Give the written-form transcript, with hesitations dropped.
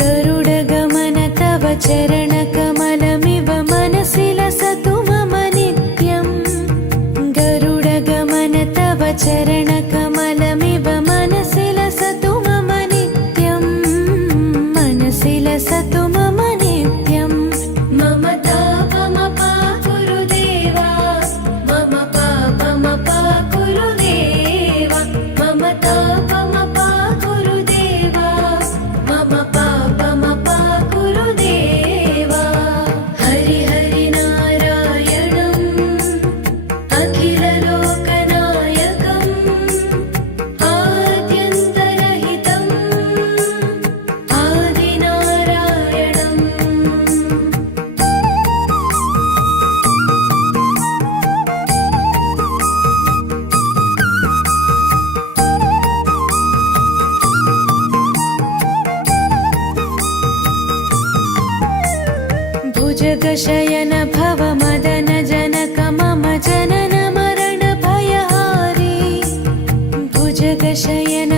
गरुडगमन तव चरणकमलमिव मनसि लसतु मम नित्यम् गरुडगमन तव चरणकमलमिव मनसि लसतु मम नित्यम् मनसि लसतु मम नित्यम् मम तापमपा गुरुदेवा मम पापमपा गुरुदेवा मम तापमपा गुरुदेवा मम पापमपा गुरुदेवा हरि हरि नारायणम् अखिललोकनायकम् आद्यन्तरहितम् आदिनारायणम् भुजगशयन भव मदन जनक मम जनन मरण भयहारी भुजगशयन